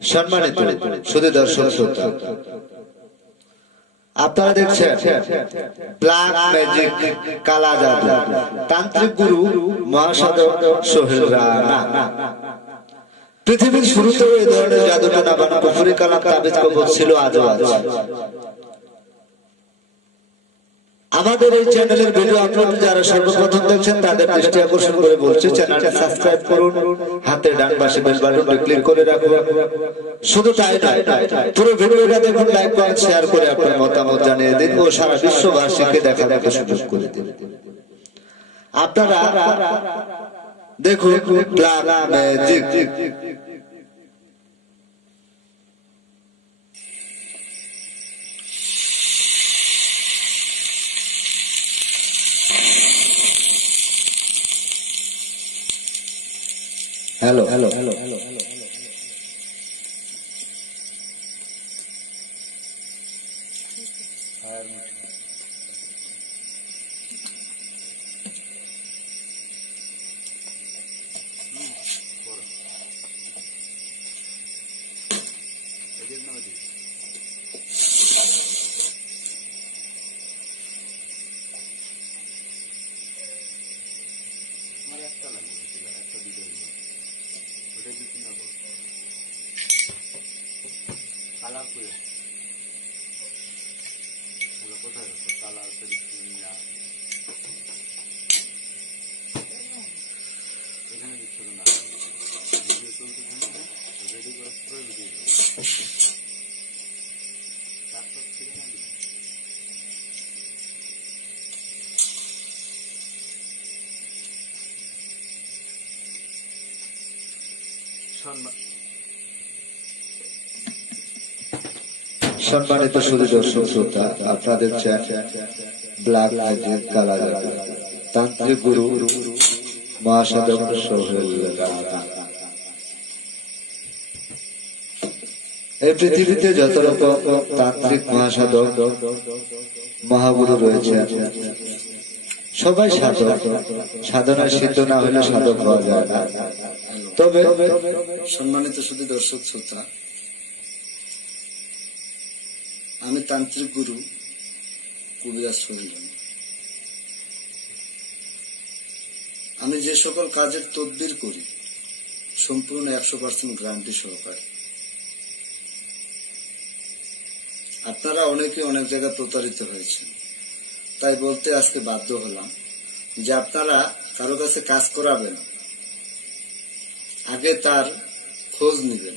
সম্মানিত শুধু দর্শক শ্রোতা, আপনারা দেখছেন ব্ল্যাক ম্যাজিক কালা জাদু, তান্ত্রিক গুরু মহাসাধক সোহেল রানা। পৃথিবীর শুরুতে এই ধরনের জাদুটা নাবান পুকুরি কালাম তাবিজ কবর ছিল আজও আছে। আমাদের এই চ্যানেলের ভিডিও আপলোড যারা সর্বপ্রথম দেখছেন, তাদের দৃষ্টি আকর্ষণ করে বলছি, চ্যানেলটা সাবস্ক্রাইব করুন হাতে ডান পাশে বেল বাটনটি ক্লিক করে রাখুন। শুধু তাই নয়, পুরো ভিডিওটা দেখুন লাইক কমেন্ট শেয়ার করে আপনার মতামত জানিয়ে দিন ও সারা বিশ্ববাসীকে দেখার মতো সুযোগ করে দিন। আপনারা দেখুন black magic hello hello colour এখানে দিচ্ছিল না। ভিডিও চলতে রেডি করার পরে ভিডিও তারপর ছিল না সম্মানিত শুধু দর্শক শ্রোতা, আপনাদের ব্ল্যাক ম্যাজিক কালা জাদু তান্ত্রিক গুরু, মহাসাধক এই পৃথিবীতে যত রকম তান্ত্রিক মহাসাধক, মহাগুরু রয়েছে সবাই সাধক। সাধনায় সিদ্ধ না হলে সাধক হওয়া যায় না। তবে সম্মানিত শুধু দর্শক শ্রোতা, আমি তান্ত্রিক গুরু কবিরাজ সোহেল আমি যে সকল কাজের তদবির করি, সম্পূর্ণ একশো পার্সেন্ট গ্রান্টি সহকারে। আপনারা অনেকে অনেক জায়গায় প্রতারিত হয়েছেন। তাই বলতে আজকে বাধ্য হলাম যে আপনারা কারও কাছে কাজ করাবেন, আগে তার খোঁজ নেবেন।